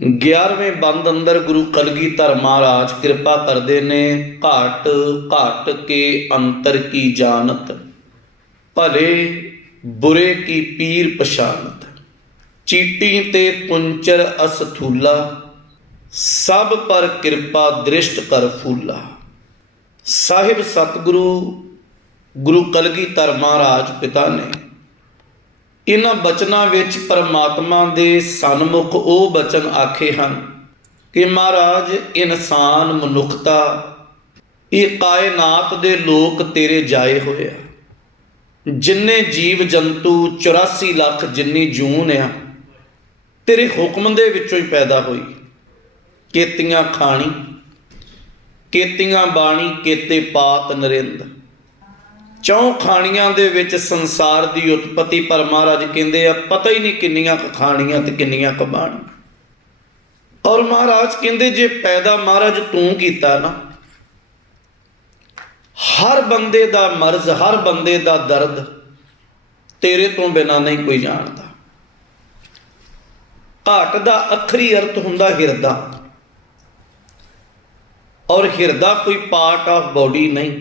11वें बंद अंदर गुरु कलगीधर महाराज कृपा करते ने। घाट घाट के अंतर की जानत, भले बुरे की पीर पछानत। चीटी ते कुंचर असथूला, सब पर कृपा दृष्ट कर फूला। साहिब सतगुरु गुरु कलगीधर महाराज पिता ने इन्हां बचनां विच परमात्मा दे सन्मुख वो बचन आखे हैं कि महाराज इंसान मनुखता ये कायनात दे लोक तेरे जाए होए आ। जिन्ने जीव जंतु 84 लाख जिन्नी जून आ तेरे हुक्म दे विचों ही पैदा हुई। केतियां खाणी केतियां बाणी केते पात नरिंद। चौं खाणियां दे विच संसार की उत्पत्ति, पर महाराज कहते आ पता ही नहीं किन्नियां क खाणियां ते किन्नियां क बाणियां। और महाराज कहते जे पैदा महाराज तू कीता ना, हर बंदे दा मर्ज हर बंदे दा दर्द तेरे तो बिना नहीं कोई जानता। घाट दा अखरी अर्थ हुंदा हिरदा, और हिरदा कोई पार्ट ऑफ बॉडी नहीं।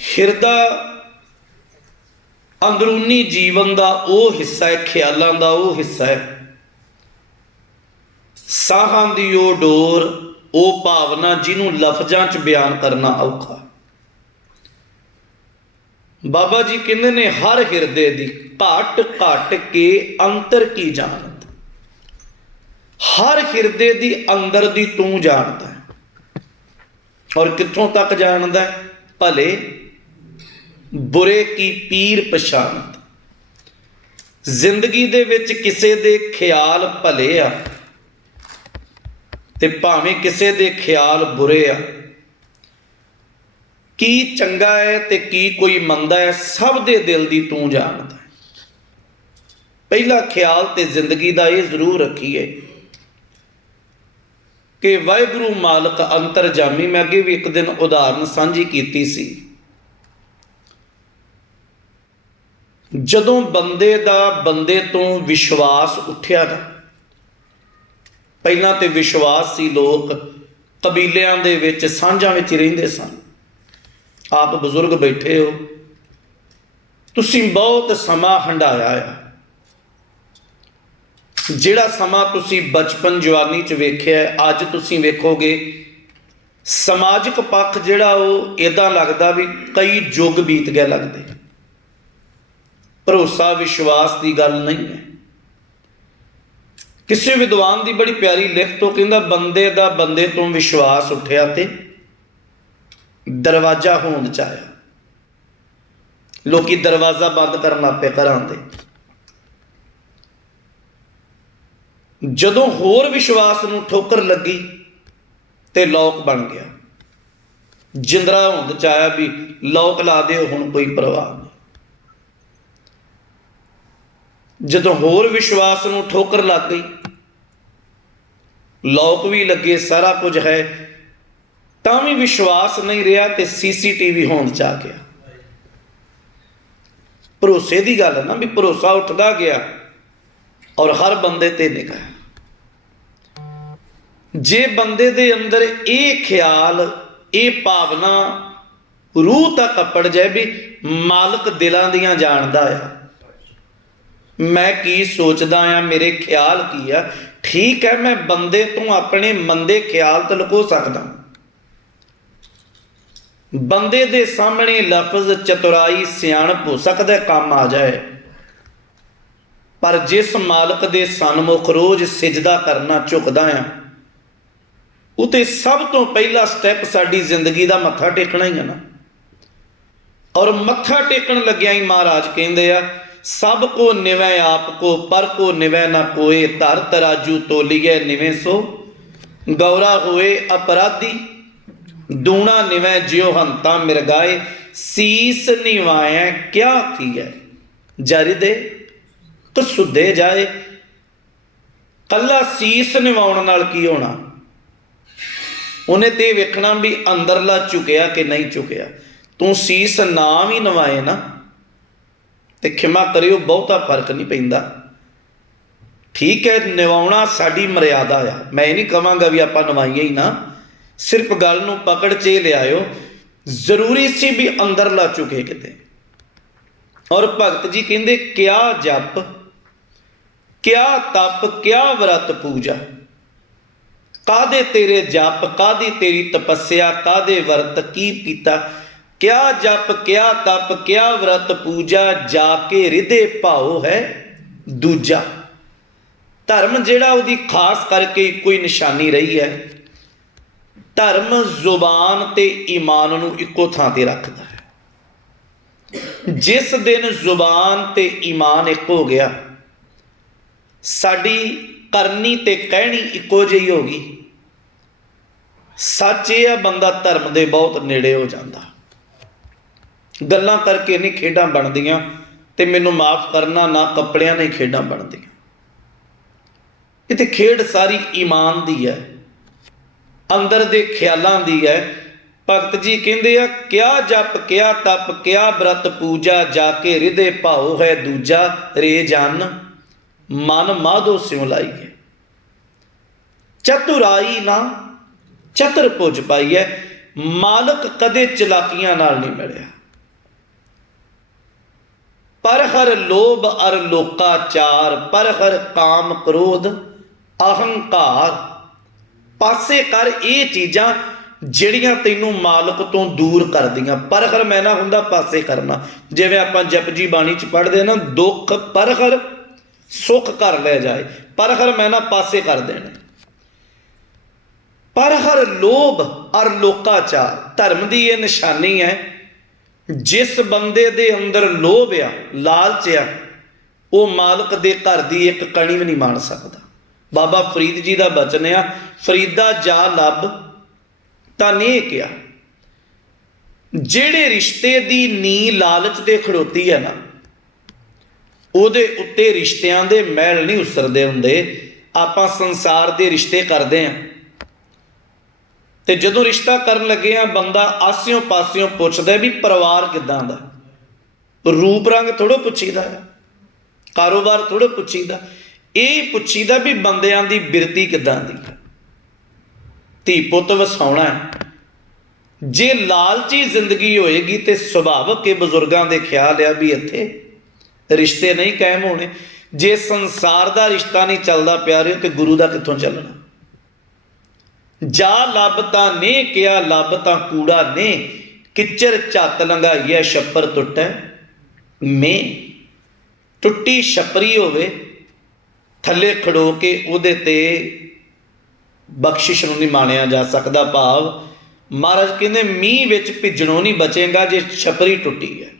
हिरदा अंदरूनी जीवन का वो हिस्सा है, ख्यालों का वो हिस्सा है, साहां दी वो डोर वो भावना जिन्हों लफ्जां च बयान करना औखा। बाबा जी कहते ने हर हिरदे दी घट घट के अंतर की जानत। हर हिरदे दी अंदर दी तू जानता है, और कित्थों तक जानता है? भले बुरे की पीर पछानत। जिंदगी दे विच किसे दे ख्याल भले आ ते भावें किसे दे ख्याल बुरे आ, की चंगा है ते की कोई मंदा है, सब दे दिल दी तू जानदा है। पहला ख्याल ते जिंदगी दा ये जरूर रखिए कि वाहिगुरू मालक अंतरजामी। मैं अगे भी एक दिन उदाहरण सांझी कीती सी। जदों बंदे दा बंदे तो विश्वास उठिया ना, पहला तो विश्वास सी, लोग कबीलियां दे विच सांझां विच रहिंदे सन। आप बजुर्ग बैठे हो, तुसीं बहुत समा हंडाया है। जिहड़ा समा तुसीं बचपन जवानी च वेख्या, अज तुसीं वेखोगे समाजिक पक्ष जिहड़ा वो इदां लगदा भी कई युग बीत गए लगदे। भरोसा विश्वास की गल नहीं है। किसी विद्वान की बड़ी प्यारी लिख तो कहंदा बंदे दा बंदे तो विश्वास उठिया ते दरवाजा होंद च आया। लोकी दरवाजा बंद करन लग पे घरां दे। जदों होर विश्वास नूं ठोकर लगी ते लौक बन गया। जिंदरा होंद च आया भी लौक ला दिओ, हुण कोई परवाह नहीं। जदों होर विश्वास नूं ठोकर लग गई, लौक भी लगे, सारा कुछ है, तां भी विश्वास नहीं रहा ते CCTV होंद च आ गया। भरोसे की गल है ना, भी भरोसा उठता गया और हर बंदे ते निगाह। जे बंदे दे अंदर ये ख्याल ये भावना रूह तक अपड़ जाए भी मालक दिलां दियां जानदा है, मैं की सोचदा आ, मेरे ख्याल की आ। ठीक है, मैं बंदे तो अपने मंदे ख्याल तो लुको सकदा। बंदे दे सामने लफ्ज चतुराई सियाणप हो सकदा काम आ जाए, पर जिस मालक दे सन्मुख रोज सिजदा करना झुकदा आ, उते सब तो पहला स्टैप साडी जिंदगी का मत्था टेकना ही है ना। और मत्था टेकन लग्या ही महाराज कहंदे आ सब को निवै आपको, पर को निवै ना कोय। धर तराजू तोलिए निवे सो, गौरा होए अपराधी। दूना निवै जियो हंता मिरगाए, सीस निवाए क्या थी है। जर दे तो सुधे जाए, कला सीस निवाउण नाल की होना। उन्हें तो वेखना भी अंदरला झुकिया कि नहीं झुकिया। तू सीस ना भी नवाए ना, तो खिमा करियो बहुता फर्क नहीं पैंदा। ठीक है, निभाउणा साडी मर्यादा आ। मैं ये नहीं कहांगा भी आपां निभाईए ही ना, सिर्फ गल नूं पकड़ च लियाओ। जरूरी सी भी अंदर ला चुके किते। और भगत जी कहंदे क्या जप, क्या तप, क्या व्रत पूजा, कादे तेरे जप, कादी तेरी तपस्या, कादे व्रत की पीता। क्या जप, क्या तप, क्या व्रत पूजा, जाके हृदय भाओ है दूजा। धर्म जिहड़ा उहदी खास करके कोई निशानी रही है, धर्म जुबान ते ईमान नूं इक्को थां ते रखदा है। जिस दिन जुबान ते ईमान एक हो गया, साडी करनी ते कहनी इक्को जिही हो गई, सच ये बंदा धर्म दे बहुत नेड़े हो जाता। गल्लां करके नहीं खेडां बनदियां, ते मैनूं माफ़ करना, ना कपड़ियां नहीं खेडां बनदियां। इत्थे खेड सारी ईमान दी है, अंदर दे ख्यालां दी है। भगत जी कहंदे आ क्या जप, क्या तप, क्या व्रत पूजा, जाके हृदय भाओ है दूजा। रे जन मन माधो स्यों लाइए, चतुराई ना चतुर पुज पाई है। मालक कदे चलाकियां नाल नहीं मिलिया। पर हर लोभ अर लोकाचार, पर हर काम क्रोध अहंकार। पासे कर ये चीज़ां ਜਿਹੜੀਆਂ ਤੈਨੂੰ मालक तो दूर कर दियां। परखर मैं ना हुंदा पासे करना। जिवें आपां जपजी बाणी च पढ़दे ना, दुख परखर सुख कर ले जाए, परखर मैं ना पासे कर देना। परखर लोभ और लोकाचार, धर्म की यह निशानी है। जिस बंदे दे अंदर लोभ आ, लालच आ, वो मालक दे घर की एक कणी भी नहीं मान सकता। बाबा फरीद जी का बचन आ, फरीदा जा लभ तां नहीं क्या। जेड़े रिश्ते दी नी लालच दे खड़ोती है ना, उहदे उत्ते रिश्तियां दे मैल नहीं उसरदे हुंदे। आपां संसार दे रिश्ते करदे हैं, ते जदों रिश्ता करन लगे हैं, बंदा आसियों पासियों पुछदा भी परिवार किदां दा। रूप रंग थोड़ो पुछीदा है, कारोबार थोड़ो पुछीदा, ये पुछीदा भी बंदियां दी बिरती किदां दी है। धी पुत वसाउणा है। जे लालची जिंदगी होएगी तो सुभावक के बुजुर्गों के ख्याल आ भी इत्थे रिश्ते नहीं कायम होने। जे संसार का रिश्ता नहीं चलता प्यारे, तो गुरु का कित्थों चलना। जा लभ तां ने क्या, लभ तां कूड़ा ने, किचर झत लंघाई है छप्पर टुटै में। टुट्टी छपरी होवे, थले खड़ो के उहदे ते बख्शिश नहीं मानिया जा सकता। भाव महाराज कहते मीह विच भिजणों नहीं बचेगा जे छपरी टुटी है।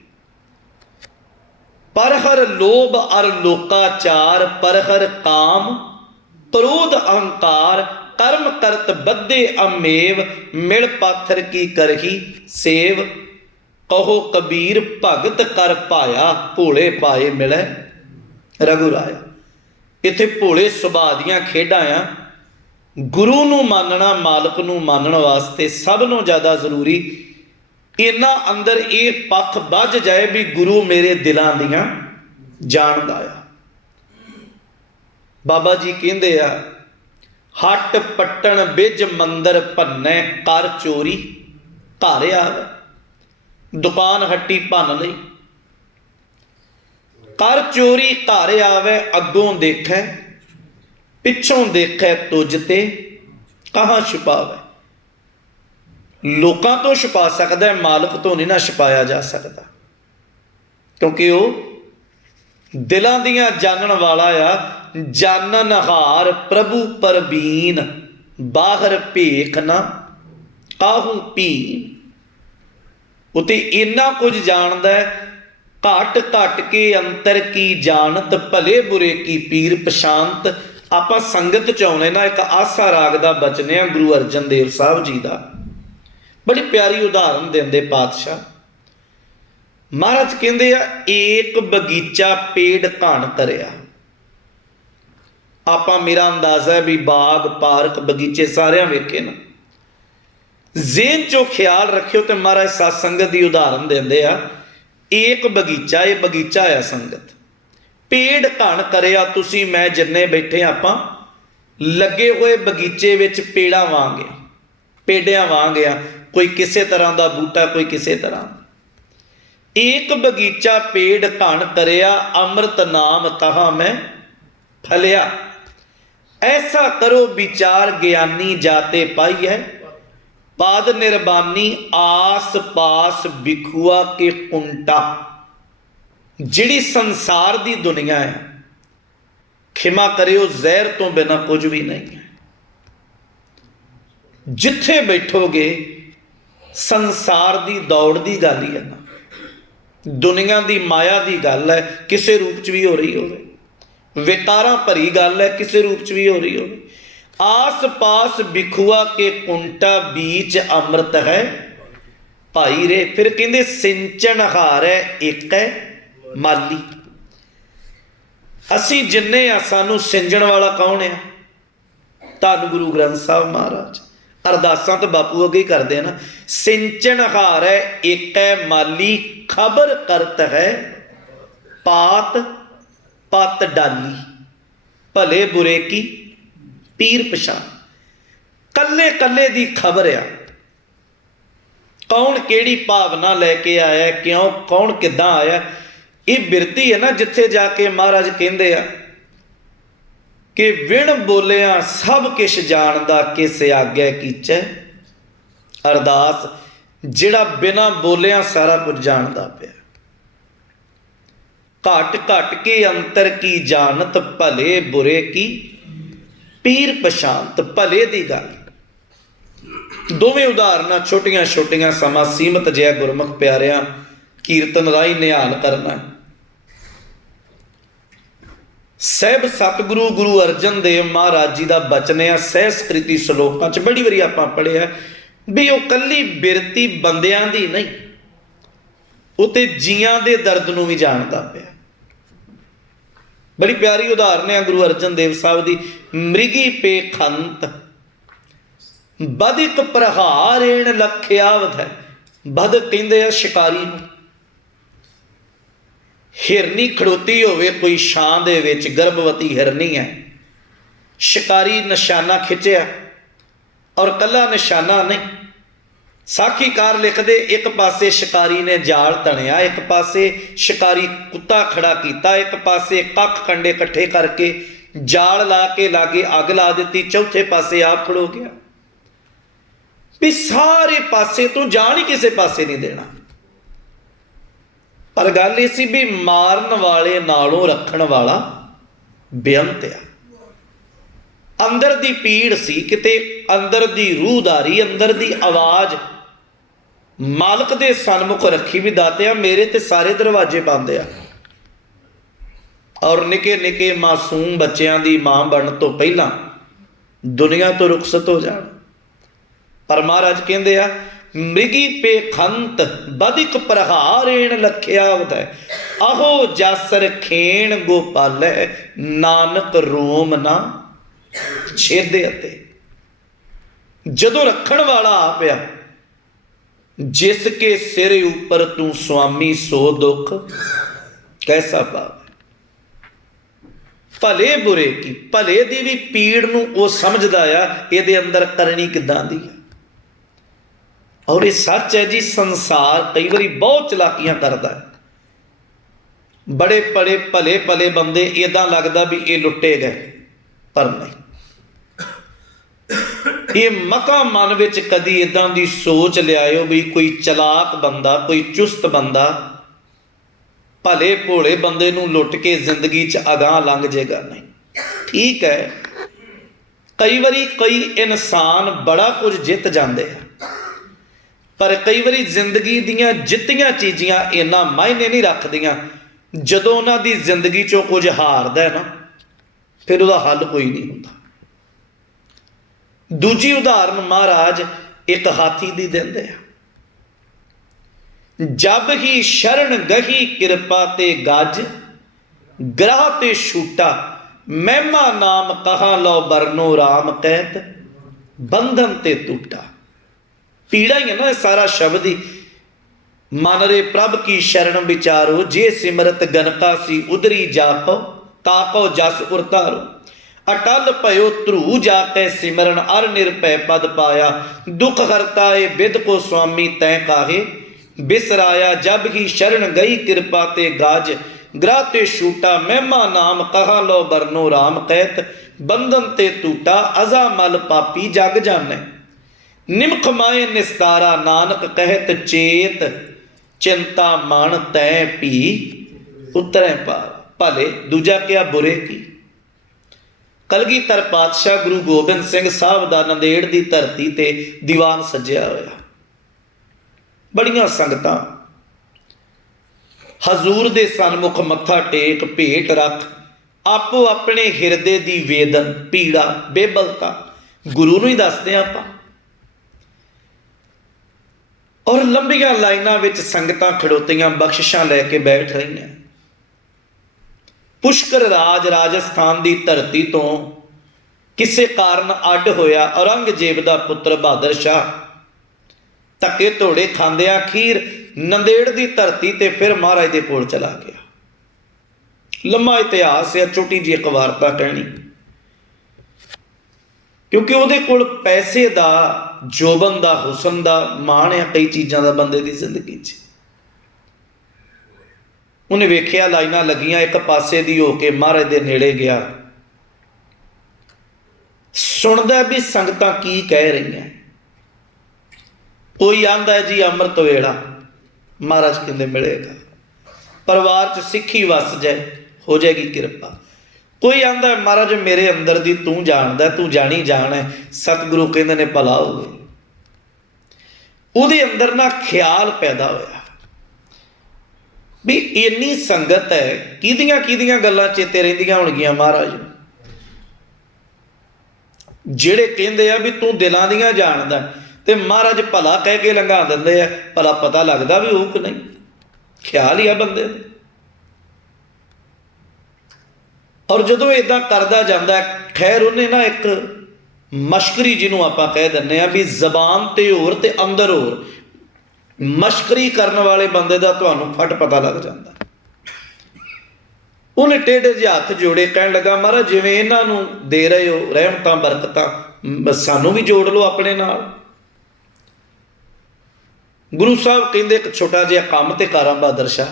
परहर लोभ अर लोकाचार, परहर काम क्रोध अहंकार, कर्म करत बद्धे अमेव, मिल पाथर की करही सेव। कहो कबीर भगत कर पाया, भोले पाए मिले रघुराया। इत्थे भोले सुभाਅ दीआं खेडां आ। गुरु नूं मानना, मालक नूं मानण वास्ते सब नूं ज़्यादा जरूरी इन्ना अंदर ये पक्ष बझ जाए भी गुरु मेरे दिलां दियां जाणदा आ। बाबा जी कहंदे आ, हट पट्टण बिज मंदर भन्नै, कर चोरी घर आवे। दुकान हट्टी भन लई, कर चोरी घर आवे। अगों देखे पिछों देखे तुझ ते कहाँ छुपावे। लोकां तो छुपा सकता है, मालक तो नहीं ना छुपाया जा सकता, क्योंकि वो दिलां दियां जानन वाला आ। जानन हार प्रभु परबीन, बाहर भेख ना काहू पीन। उते इन्ना कुछ जानदा है, घट घट के अंतर की जानत, भले बुरे की पीर पशांत। आपां संगत च आउणे ना, एक आसा राग दा बचन है गुरु अर्जन देव साहब जी का, बड़ी प्यारी उदाहरण देंदे पातशाह। महाराज कहंदे आ, एक बगीचा पेड़ घन तरिया। आपां मेरा अंदाजा है भी बाग पार्क बगीचे सारे वेखे ना। जेन चो ख्याल रखियो तो महाराज सत्संगत की उदाहरण देंदे आ। एक बगीचा, ये बगीचा है संगत, पेड़ घन करिया तुसी मैं जिन्ने बैठे आपां लगे हुए बगीचे विच पेड़ा वांग आ, पेड़ियां वांग आ, कोई किसी तरह का बूटा कोई किसी तरह। एक बगीचा पेड़ घन करिया अमृत नाम तहा मैं फलिया। ऐसा करो विचार ज्ञानी जाते पाई है, पाद निर्बानी आस पास बिखुआ के कुंटा। जिहड़ी संसार दी दुनिया है, खिमा करियो जहर तो बिना कुछ भी नहीं है। जिथे बैठोगे संसार दी दौड़ दी गल ही है ना, दुनिया दी माया दी गल है, किसी रूप च भी हो रही हो, विकारां भरी गल है, किसी रूप च भी हो रही हो। आस पास बिखुआ के कुंटा बीच अमृत है भाई रे। फिर कहते सिंचन हार है एक है माली। असी जिन्ने आ सानू सिंजण वाला कौन है? धन गुरु ग्रंथ साहब महाराज। अरदासां तो बापू अगे ही करते हैं ना। सिंचन हार है एक है माली, खबर करत है पात पत डाली। भले बुरे की पीर पछाण। कल्ले कल्ले दी खबर आ, कौन केड़ी भावना लैके आया, क्यों कौन किदां आया। ये बिरती है ना जिथे जाके महाराज कहते हैं कि विण बोलिया सब किश जानदा किस आग्या कीचै। अरदास जिहड़ा बिना बोलिया सारा कुछ जानदा पिया। घट घट के अंतर की जानत, भले बुरे की पीर पछानत। भले दी गल। दोवें उदाहरण छोटियां छोटियां, समा सीमत जिहा गुरमुख प्यारिया कीर्तन राही निहाल करना। सहब सतगुरु गुरु अर्जन देव महाराज जी का बचन है, सहस्कृति सलोकां च बड़ी बारी आपां पढ़िया भी वो कल्ली बिरती बंदियां दी नहीं, वो ते जियां दे दर्द नूं भी जानदा पिया। बड़ी प्यारी उदाहरण है गुरु अर्जन देव साहब की। मृगी पे खंत बदिक प्रहारेण लख्यावत है। बद कहते शिकारी नूं। हिरनी खड़ोती होवे कोई छां दे विच, गर्भवती हिरनी है, शिकारी निशाना खिंचिया और कला निशाना नहीं। साखीकार लिखते एक पासे शिकारी ने जाल तणिया, एक पासे शिकारी कुत्ता खड़ा किया, एक पासे कख कंडे इकट्ठे करके जाल ला के लागे अग ला दी, चौथे पासे आप खड़ो गया भी सारे पासे तो जान ही किसी पासे नहीं देना। पर गल ये सी भी मारन वाले नालों रखण वाला बेअंत आ। अंदर दी पीड़ सी, किते अंदर दी रूहदारी, अंदर दी आवाज मालक दे सन्मुख रखी भी दातिया मेरे ते सारे दरवाजे बंद आ। और निके निके मासूम बच्चों की मां बनने तो पहला दुनिया तो रुखसत हो जाना। पर महाराज कहते आ मृगी पे खंत बदिक प्रहारेण लख्यावत है। अहो जासर खेण गोपाल नानक रोम ना छेदे। जदों रखण वाला आ पिया, जिसके सिर ऊपर तू स्वामी सो दुख कैसा पावे। भले बुरे की, भले दी भी पीड़ नूं वो समझदा आ इहदे अंदर करनी किदां दी है। और ये सच है जी, संसार कई बारी बहुत चलाकियां करता है। बड़े बड़े भले भले बंदे इदां लगदा भी ये लुटे गए, पर नहीं। ये मका मन विच कदी इदां दी सोच लियाओ भी कोई चलाक बंदा, कोई चुस्त बंदा भले भोले बंदे नूं लुट के जिंदगी च अगाह लंघ जाएगा, नहीं। ठीक है, कई बारी कई इंसान बड़ा कुछ जित जाते हैं, पर कई बारी जिंदगी दियां जितियां चीज़ियां इन्ना मायने नहीं रखदियां। जदों उन्हां दी जिंदगी चों कुछ हारदा है ना, फिर उसदा हल कोई नहीं होता। दूजी उदाहरण महाराज एक हाथी दी देंदे आ। जब ही शरण गही कृपा ते गज, ग्रह ते छूटा महिमा नाम कहा लो बरनो राम कहत, बंधन ते टूटा। पीड़ा ही है ना सारा शब्द ही। मन रे प्रभ की शरण विचारो, जे सिमरत गनका सी उदरी जाको, ताको जस उरतारो। अटल भयो ध्रुव जाके सिमरन, अर निरभय पद पाया, दुख हरता ए बिद को स्वामी तै काहे, बिसराया जब ही शरण गई कृपा ते गाज, ग्राते छूटा महिमा नाम कहा लो बरनो राम, कहत बंधन ते टूटा अजा मल पापी जग जाने, निमख माए निस्तारा नानक कहत चेत, चिंता मन तै पी उतरै पार। भले दूजा क्या बुरे की। कलगीधर पातशाह गुरु गोबिंद सिंह साहब का नंदेड़ की धरती ते दीवान सजिया होया, बड़ियां संगतां हजूर दे सन्मुख मत्था टेक भेंट रख, आपो अपने हिरदे दी वेदन पीड़ा बेबलता गुरु नूं ही दसदे आपां। और लंबिया लाइनां विच संगतां खड़ोतियां बख्शिशां लैके बैठ रही। पुष्कर राज राजस्थान की धरती तो किसी कारण अड होया औरंगजेब का पुत्र बहादुर शाह, धक्के धोड़े खांदे अखीर नंदेड़ की धरती ते फिर महाराज दे कोल चला गया। लंबा इतिहास है, छोटी जी एक वार्ता कहनी, क्योंकि उहदे कोल पैसे का, जोबन का, हुसन का मान है, कई चीज़ों का बंदे की जिंदगी च। उन्हें वेख्या लाइनां लगियां, एक पासे दी होके महाराज दे नेड़े गया, सुनदा भी संगतां की कह रही हैं। कोई आंदा है जी अमृत वेला, महाराज कहंदे मिलेगा, परिवार च सिक्खी वस जाए हो जाएगी कृपा। कोई आंदा है महाराज मेरे अंदर दी तू जानदा, तू जानी जान है, सतगुरु कहंदे ने भला होवे। उहदे अंदर ना ख्याल पैदा होया भी इन्नी संगत है, किदियां किदियां गल्लां चेते रहिंदियां होणगियां महाराज, ਜਿਹੜੇ ਕਹਿੰਦੇ आ भी तू दिलों दियां जानदा, ते महाराज भला कह के लंघा दिंदे आ, भला पता लगदा भी होऊ कि नहीं, ख्याल ही आ बंदे दे। और जदों इदां करदा जांदा, खैर उन्हें ना एक मशकरी जिन्हों आपां कह दिंदे आ भी जबान ते होर ते अंदर होर, मशकरी करने वाले बंदे का तुहानूं फट पता लग जाता। उन्हें टेढ़े जे हथ जोड़े, कह लगा महाराज जिवें इन्हां नूं दे रहे हो रहमतां बरकतां, सानूं भी जोड़ लो अपने नाल। गुरु साहब कहंदे एक छोटा जिहा काम ते करा बहादुर शाह,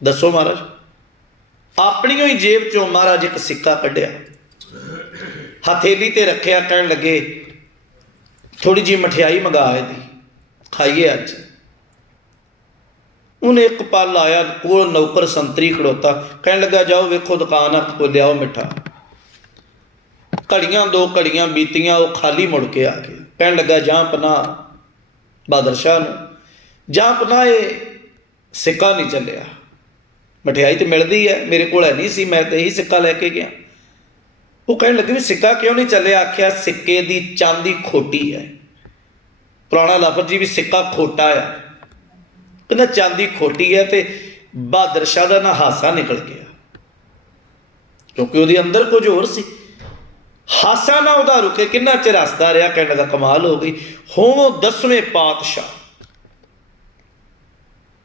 दसो महाराज। अपनी ही जेब चों महाराज एक सिक्का कढ़िया, हथेली ते रखिया, कह लगे थोड़ी जी मठियाई मंगा दी, खाइए अज। उन्हें एक पल आया, कोल नौकर संतरी खड़ोता, कह लगा जाओ वेखो दुकान आ, कोई लियाओ मिठा। घड़ियां दो घड़ियां बीतियां, वो खाली मुड़ के आ गया। कह लगा जां पना बहादुर शाह नूं, जां पना ये सिक्का नहीं चलिया, मठियाई तो मिलती है, मेरे को है नहीं सी, मैं तो यही सिक्का लैके गया। वो कह लगे भी सिक्का क्यों नहीं चलिया? आख्या सिक्के की चांदी खोटी है। पुराना लफज जी भी सिक्का खोटा है, कहना चांदी खोटी है। तो बहादुर शाह का ना हासा निकल गया, क्योंकि वो अंदर कुछ होर सी। हासा ना उदा रुके, किन्ना चिर हसदा रहा, कहने लगा कमाल हो गई, होवो 10वें पातशाह,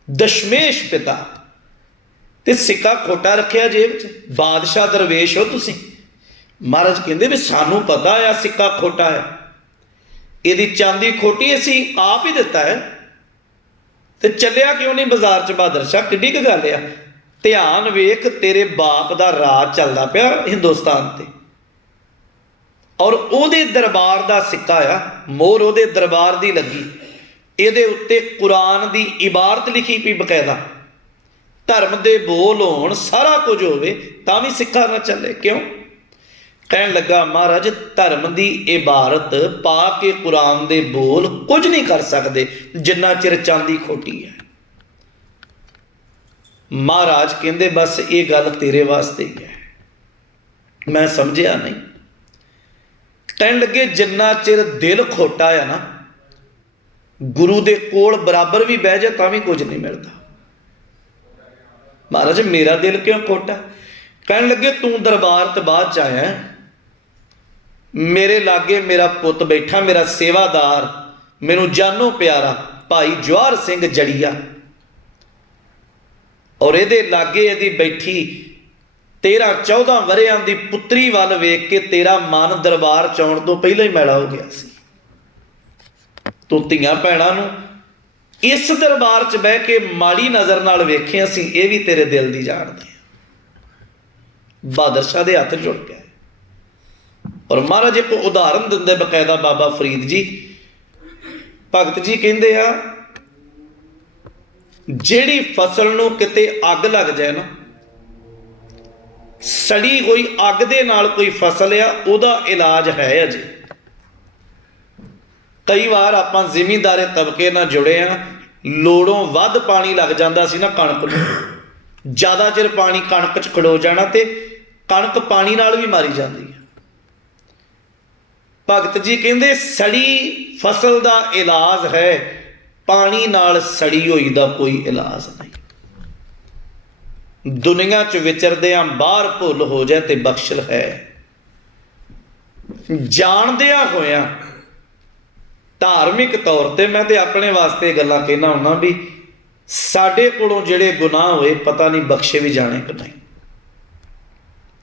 दशमेश पिता, ते सिक्का खोटा रखिया जेब च, बादशाह दरवेश हो तुसी। महाराज कहते भी सानू पता है सिक्का खोटा है, यदि चांदी खोटी असी आप ही दिता है, तो चलिया क्यों नहीं बाजार च? बहादुर शाह किड्डी क गल आ, ध्यान वेख तेरे बाप का राज चलदा पिया हिंदुस्तान ते, और उहदे दरबार का सिक्का आ, मोहर उहदे दरबार की लगी, इहदे उत्ते कुरान की इबारत लिखी पई बकायदा, धर्म के बोल होण, सारा कुछ होवे, तां भी सिक्का ना चले क्यों? कहन लगा महाराज धर्म की इबारत पा के कुरान के बोल कुछ नहीं कर सकते जिन्ना चिर चांदी खोटी है। महाराज कहते बस ये गल तेरे वास्ते ही है, मैं समझिया नहीं। कहन लगे जिन्ना चिर दिल खोटा है ना, गुरु दे कोल बराबर भी बह जाए तां भी कुछ नहीं मिलता। महाराज मेरा दिल क्यों खोटा? कहन लगे तू दरबार तो बाद च आया, मेरे लागे मेरा पुत बैठा, मेरा सेवादार, मैनू जानो प्यारा, भाई जवाहर सिंह जड़िया, और ये लागे यदि बैठी 13-14 वरियां की पुत्री वाल वेख के तेरा मन दरबार च आउण तो पहले ही मैला हो गया सी। तू धीआं भैणां नूं इस दरबार च बह के माड़ी नज़र नाल वेखिया सी, ये भी तेरे दिल दी जाणदे। बहादुर शाह दे हत्थ जुड़ गया। और महाराज एक उदाहरण दिंदे बकायदा बाबा फरीद जी, भगत जी कहंदे आ जिहड़ी फसल नूं किते अग लग जाए ना, सड़ी हुई अग दे नाल कोई फसल आ, उहदा इलाज है अजे। कई बार आपां जिमींदारे तबके नाल जुड़े आ, लोड़ों वध पानी लग जाता सी ना कणक नूं, ज़्यादा चिर पानी कणक च खड़ो जाना ते कणक पानी नाल भी मारी जाती है। भगत जी कहंदे सड़ी फसल दा इलाज है, पानी नाल सड़ी हुई दा कोई इलाज नहीं। दुनिया च विचरदियां बाहर भुल हो जाए ते बख्शल है। जानदियां होया धार्मिक तौर पर मैं तो अपने वास्ते गल्लां कहना हुन्ना भी साडे कोलों जिहड़े गुनाह होए पता नहीं बख्शे भी जाने कि नहीं।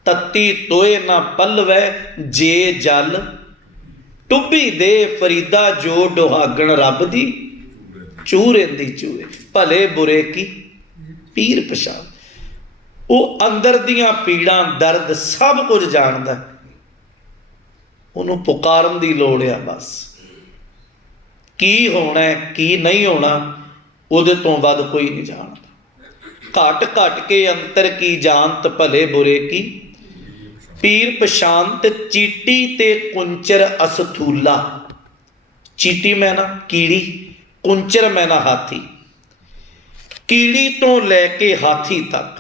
तत्ती तोए ना पलवै जे जल, टुब्बी दे फरीदा जो डुहागण रब दी, चूरेंदी चूरे भले बुरे की पीर पछाण। वो अंदर दियां पीड़ां दर्द सब कुछ जानदा, उन्होंने पुकारन की लोड़ आ। बस की होना है की नहीं होना उहदे तो वध कोई नहीं जानता। घट घट के अंतर की जानत भले बुरे की, पीर पछानत चीटी ते कुंचर असथूला। चीटी मैं ना कीड़ी, कुंचर मैं ना हाथी। कीड़ी तो लैके हाथी तक,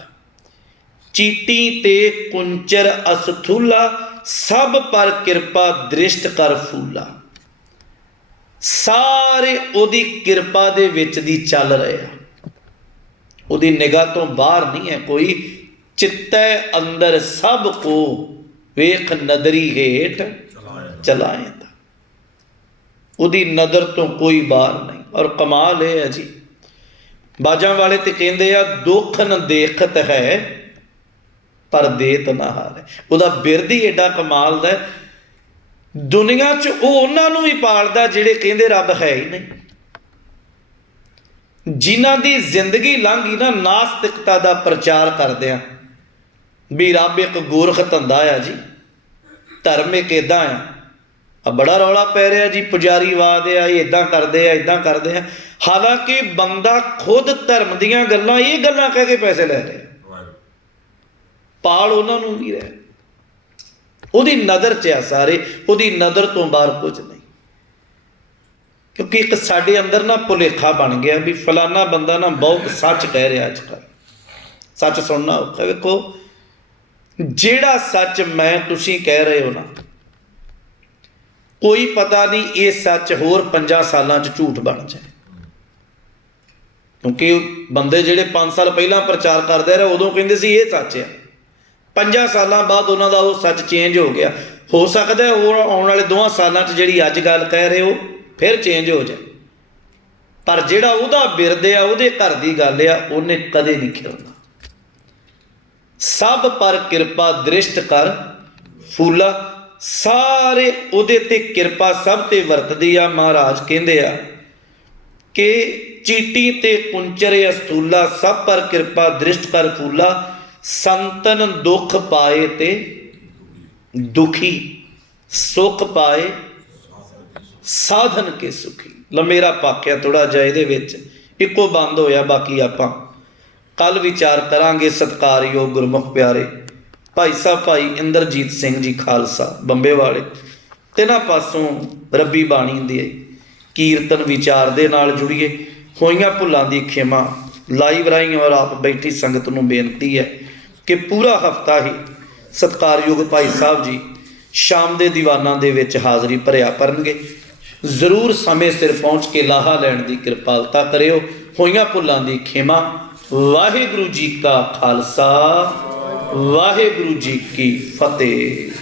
चीटी ते कुंचर असथूला, सब पर कृपा दृष्ट कर फूला। सारे ओदी कृपा दे विच दी चल रहे हैं, ओदी निगाह तो बाहर नहीं है कोई। चित्तै अंदर सब को वेख नदरी हेठ चलाएंदा, ओदी नदर तो कोई बाहर नहीं। और कमाल है जी, बाजां वाले तो कहंदे आ दुख न देखत है पर देत ना हारे। उहदा बिरद ही एडा कमाल दा, दुनिया च उन्होंने भी पालदा जिहड़े कहंदे रब है ही नहीं। जिन्हां दी जिंदगी लंघी ना नास्तिकता दा प्रचार करदिआं भी रब एक गोरख धंधा आ जी, धर्म एक इदां आ। बड़ा रौला पै रहा जी, पुजारीवाद आ, इदां करदे आ इदां करदे आ। हालांकि बंदा खुद धर्म दीआं गल्लां ये गल्लां कह के पैसे लै रहे, पाल उन्होंने भी रहे। ਉਹਦੀ नज़र च आ सारे, ਉਹਦੀ नज़र तो बाहर कुछ नहीं। क्योंकि एक साडे अंदर ना भुलेखा बन गया भी फलाना बंदा ना बहुत सच कह रहा। अजकल सच सुनना औखा। वेखो जेड़ा सच मैं तुसी कह रहे हो ना, कोई पता नहीं ये सच होर 5 सालों च झूठ बन जाए। क्योंकि बंदे जेड़े 5 साल पहला प्रचार करते रहे उदों कहते सी ये सच है, 5 साल बाद उन्होंने वो सच चेंज हो गया। हो सकता है वो आने वाले 2 सालों च जी अज गल कह रहे हो फिर चेंज हो जाए, पर जिहड़ा उहदा बिरद आ उहदे घर की गल आ उन्हें कदे नहीं खिलना। सब पर कृपा दृष्ट कर फूला, सारे उहदे ते कृपा सब ते वरतदी आ। महाराज कहंदे आ कि चीटी ते कुंचर अस्तूला, सब पर कृपा दृष्ट कर फूला। संतन दुख पाए ते दुखी, सुख पाए साधन के सुखी। लमेरा पाकिया थोड़ा जिहा इहदे विच इक्को बंद होया, बाकी आपां कल विचार करांगे। सत्कारयोग गुरमुख प्यारे भाई साहब भाई इंद्रजीत सिंह जी खालसा बंबे वाले, तिन्हां पासों रब्बी बाणी दे कीर्तन विचार दे नाल जुड़िए। होइयां भुलां दी खेमा लाइव राही और आप बैठी संगत नूं बेनती है कि पूरा हफ्ता ही सत्कारयोग भाई साहब जी शाम के दीवाना दे विच हाज़री भरिया करनगे। जरूर समय सिर पहुँच के लाहा लैण की कृपालता करियो। होइयां भुलां दी खेमा। वाहिगुरू जी का खालसा, वाहिगुरू जी की फतेह।